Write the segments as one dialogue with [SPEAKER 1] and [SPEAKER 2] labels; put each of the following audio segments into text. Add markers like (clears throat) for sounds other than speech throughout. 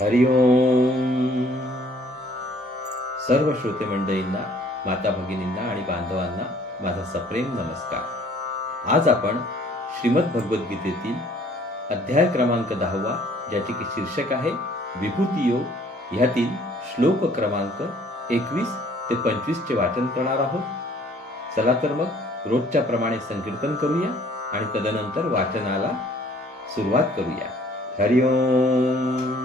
[SPEAKER 1] हरिओ सर्व श्रोते मंडळींना माता भगिनींना आणि बांधवांना माझा सप्रेम नमस्कार. आज आपण श्रीमद भगवद्गीतेतील अध्याय क्रमांक दहावा ज्याचे की शीर्षक आहे विभूती योग ह्यातील श्लोक क्रमांक एकवीस ते पंचवीसचे वाचन करणार आहोत. चला तर मग रोजच्या प्रमाणे संकीर्तन करूया आणि तदनंतर वाचनाला सुरुवात करूया. हरिओम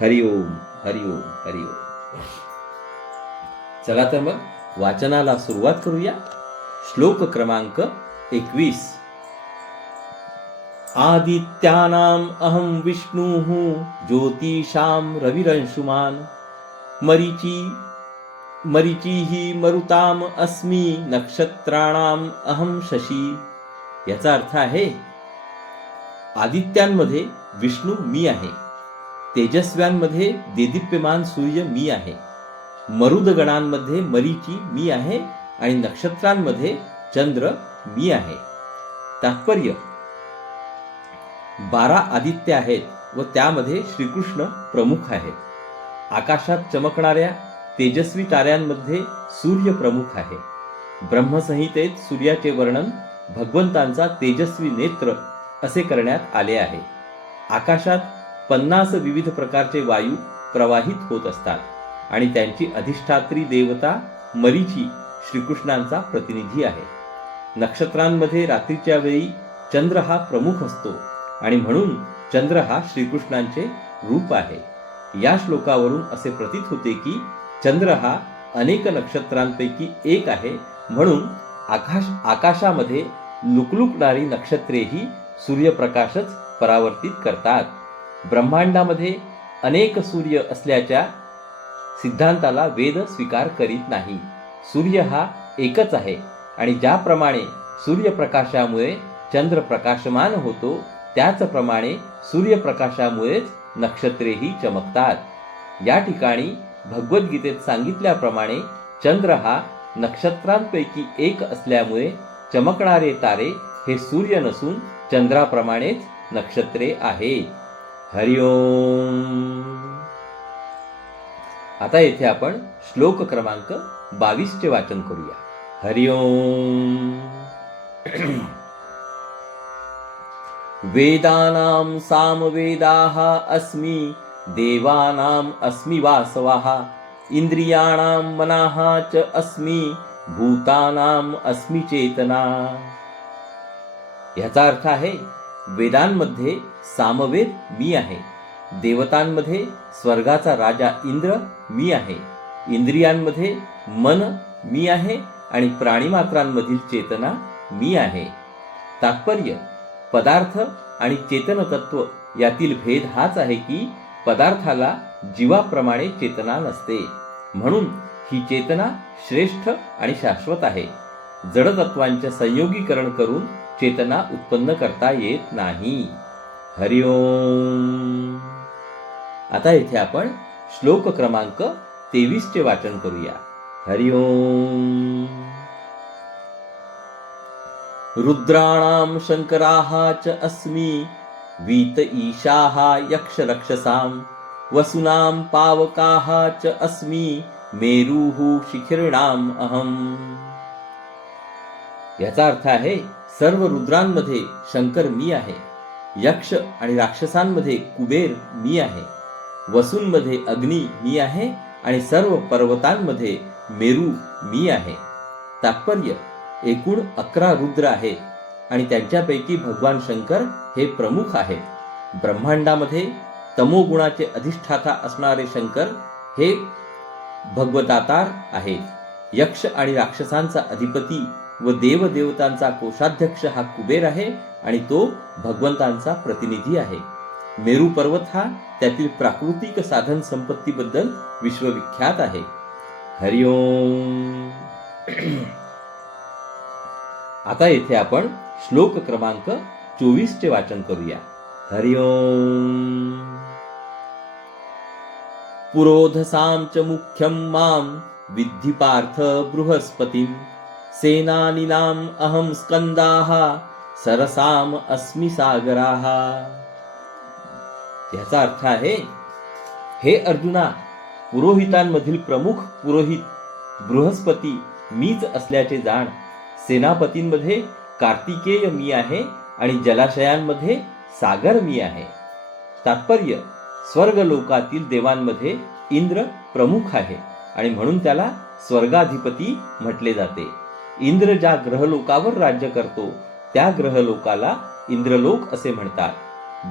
[SPEAKER 1] हरिओम हरिओम हरिओम चला तर मग वाचनाला सुरुवात करूया. श्लोक क्रमांक एकवीस. आदित्यानाम् अहं विष्णुः ज्योतिषाम रविरंशुमान. मरीची मरीचिः मरुताम अस्मी नक्षत्राणाम अहम शशी. याचा अर्थ आहे आदित्यांमध्ये विष्णू मी आहे. तेजस्व्यांमध्ये देदीप्यमान सूर्य मी आहे. मरुदगणांमध्ये मरीची मी आहे आणि नक्षत्रांमध्ये चंद्र मी आहे. तात्पर्य. बारा आदित्य आहेत व त्यामध्ये श्रीकृष्ण प्रमुख आहेत आकाशात चमकणाऱ्या तेजस्वी ताऱ्यांमध्ये सूर्य प्रमुख आहे. ब्रह्मसंहितेत सूर्याचे वर्णन भगवंतांचा तेजस्वी नेत्र असे करण्यात आले आहे. आकाशात पन्नास विविध प्रकारचे वायू प्रवाहित होत असतात आणि त्यांची अधिष्ठात्री देवता मरीची श्रीकृष्णांचा प्रतिनिधी आहे. नक्षत्रांमध्ये रात्रीच्या वेळी चंद्र हा प्रमुख असतो आणि म्हणून चंद्र हा श्रीकृष्णांचे रूप आहे. या श्लोकावरून असे प्रतीत होते की चंद्र हा अनेक नक्षत्रांपैकी एक आहे. म्हणून आकाश आकाशामध्ये लुकलुकणारी नक्षत्रेही सूर्यप्रकाशच परावर्तित करतात. ब्रह्मांडामध्ये अनेक सूर्य असल्याच्या सिद्धांताला वेद स्वीकार करीत नाही. सूर्य हा एकच आहे आणि ज्याप्रमाणे सूर्यप्रकाशामुळे चंद्र प्रकाशमान होतो त्याचप्रमाणे सूर्यप्रकाशामुळेच नक्षत्रेही चमकतात. या ठिकाणी भगवद्गीतेत सांगितल्याप्रमाणे चंद्र हा नक्षत्रांपैकी एक असल्यामुळे चमकणारे तारे हे सूर्य नसून चंद्राप्रमाणेच नक्षत्रे आहेत. हरिओम आता येथे आपण श्लोक क्रमांक बावीसचे वाचन करूया. हरिओम (clears throat) वेदानां सामवेदाः अस्मि देवानाम् अस्मि वासवः इन्द्रियाणां मनाः च अस्मि भूतानाम् अस्मि चेतना. ह्याचा अर्थ आहे वेदांमध्ये सामवेद मी आहे. देवतांमध्ये स्वर्गाचा राजा इंद्र मी आहे. इंद्रियांमध्ये मन मी आहे आणि प्राणीमात्रांमधील चेतना मी आहे. तात्पर्य पदार्थ आणि चेतन तत्व यातील भेद हाच आहे की पदार्थाला जीवाप्रमाणे चेतना नसते. म्हणून ही चेतना श्रेष्ठ आणि शाश्वत आहे. जडतत्वांचे संयोगीकरण करून चेतना उत्पन्न करता येत नाही. हरिओम आता इथे आपण श्लोक क्रमांक तेवीसचे वाचन करूया. हरिओम रुद्राणां शङ्कराः च अस्मि वीत ईशाः यक्षरक्षसां वसूनां पावकाः च अस्मि मेरुः शिखिरणाम् अहम्. याचा अर्थ आहे सर्व रुद्रांमध्ये शंकर मी आहे. यक्ष आणि राक्षसांमध्ये कुबेर मी आहे. वसूंमध्ये अग्नी मी आहे आणि सर्व पर्वतांमध्ये मेरू मी आहे. तात्पर्य एकूण अकरा रुद्र आहेत आणि त्यांच्यापैकी भगवान शंकर हे प्रमुख आहेत. ब्रह्मांडामध्ये तमोगुणाचे अधिष्ठाता असणारे शंकर हे भगवतातार आहेत. यक्ष आणि राक्षसांचा अधिपती व देवदेवतांचा कोषाध्यक्ष हा कुबेर आहे आणि तो भगवंतांचा प्रतिनिधी आहे. मेरू पर्वत हा त्यातील प्राकृतिक साधन संपत्तीबद्दल विश्वविख्यात आहे. हरिओम आता येथे आपण श्लोक क्रमांक चोवीस चे वाचन करूया. हरिओम पुरोधसाम च मुख्यम मां विद्धि पार्थ बृहस्पतिं सेनानीनाम् अहं स्कन्दाः सरसाम अस्मि सागराः। याचा अर्थ आहे हे अर्जुना पुरोहितांमधील प्रमुख पुरोहित बृहस्पती मीच असल्याचे जाण सेनापतींमध्ये कार्तिकेय मी आहे आणि जलाशयांमध्ये सागर मी आहे। तात्पर्य स्वर्ग लोकातील देवांमध्ये इंद्र प्रमुख आहे आणि म्हणून त्याला स्वर्गाधिपती म्हटले जाते। इंद्र ज्या ग्रहलोकावर राज्य करतो. त्या ग्रहलोकाला इंद्रलोक असे म्हणतात.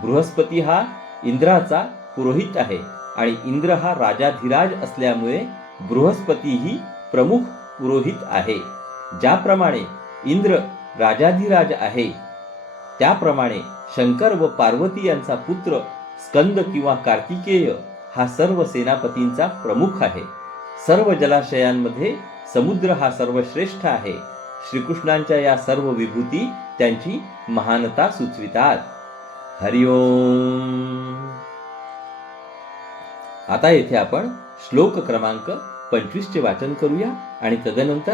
[SPEAKER 1] बृहस्पती हा इंद्राचा पुरोहित आहे आणि इंद्र हा राजाधिराज असल्यामुळे बृहस्पती ही प्रमुख पुरोहित आहे. ज्याप्रमाणे इंद्र राजाधिराज आहे त्याप्रमाणे शंकर व पार्वती यांचा पुत्र स्कंद किंवा कार्तिकेय हा सर्व सेनापतींचा प्रमुख आहे. सर्व जलाशयांमध्ये समुद्र हा सर्वश्रेष्ठ आहे. श्रीकृष्णांच्या या सर्व विभूती त्यांची महानता सुचवितात. हरिओम आता येथे आपण श्लोक क्रमांक पंचवीस चे वाचन करूया आणि तदनंतर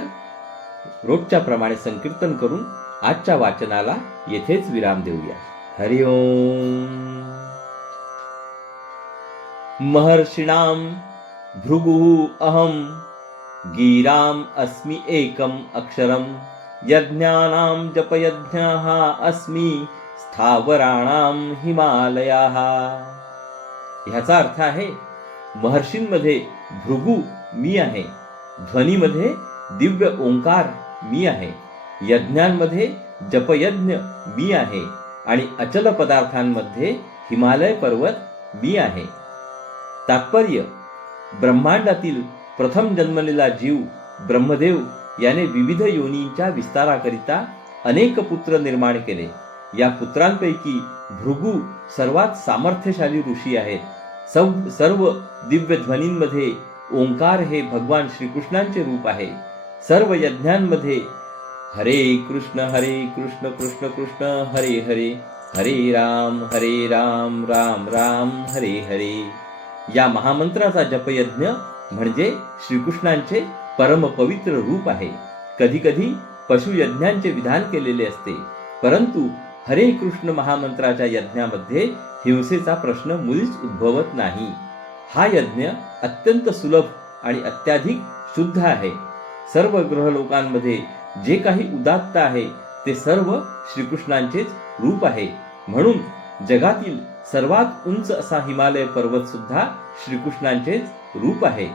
[SPEAKER 1] रोजच्या प्रमाणे संकीर्तन करून आजच्या वाचनाला येथेच विराम देऊया. हरिओम महर्षिणाम भृगु अहं गीराम् अस्मि एकम् अक्षरं यज्ञानां जपयज्ञाः अस्मि स्थावराणां हिमालयाः। ह्याचा अर्थ आहे महर्षींमध्ये भृगु मी आहे ध्वनीमध्ये दिव्य ओंकार मी आहे यज्ञांमध्ये जपयज्ञ मी आहे आणि अचल पदार्थांमध्ये हिमालय पर्वत मी आहे। तात्पर्य ब्रह्मांडातील प्रथम जन्मलेला जीव ब्रह्मदेव याने विविध योनींच्या विस्ताराकरिता अनेक पुत्र निर्माण केले. या पुत्रांपैकी भृगू सर्वात सामर्थ्यशाली ऋषी आहेत. सव सर्व दिव्य ध्वनींमध्ये ओंकार हे भगवान श्रीकृष्णांचे रूप आहे. सर्व यज्ञांमध्ये हरे कृष्ण हरे कृष्ण कृष्ण कृष्ण हरे हरे हरे राम हरे राम राम राम हरे हरे. या महामंत्राचा जपयज्ञ म्हणजे श्रीकृष्णांचे परम पवित्र रूप आहे. कधी कधी पशुयज्ञांचे विधान केलेले असते. परंतु हरे कृष्ण महामंत्राच्या यज्ञामध्ये हिंसेचा प्रश्न मुळीच उद्भवत नाही. हा यज्ञ अत्यंत सुलभ आणि अत्याधिक शुद्ध आहे. सर्व ग्रह लोकांमध्ये जे काही उदात्त आहे ते सर्व श्रीकृष्णांचेच रूप आहे. म्हणून जगातील सर्वात उंच असा हिमालय पर्वत सुद्धा श्रीकृष्णांचेच रूप आहे.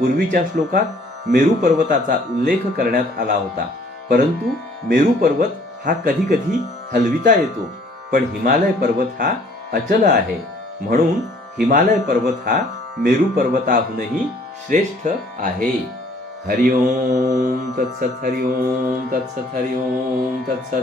[SPEAKER 1] पूर्वीच्या श्लोकात मेरू पर्वताचा उल्लेख करण्यात आला होता. परंतु मेरू पर्वत हा कधी कधी हलविता येतो पण हिमालय पर्वत हा अचल आहे. म्हणून हिमालय पर्वत हा मेरू पर्वताहूनही श्रेष्ठ आहे. हरिओम तत्सत हरिओम तत्सत हरिओम तत्सत.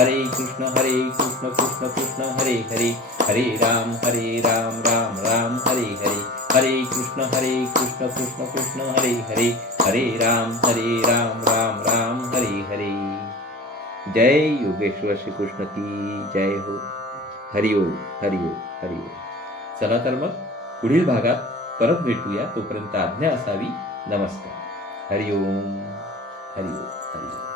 [SPEAKER 1] हरे कृष्ण हरे कृष्ण कृष्ण कृष्ण हरे हरे. हरे राम हरे राम राम राम हरे हरे. हरे कृष्ण हरे कृष्ण कृष्ण कृष्ण हरे हरे. हरे राम हरे राम राम राम हरे हरे. जय योगेश्वर श्रीकृष्ण की जय हो. हरिओम हरिओम हरिओम चला तर मग पुढील भागात परत भेटूया. तोपर्यंत आज्ञा असावी. नमस्कार. हरिओम हरिओम हरिओम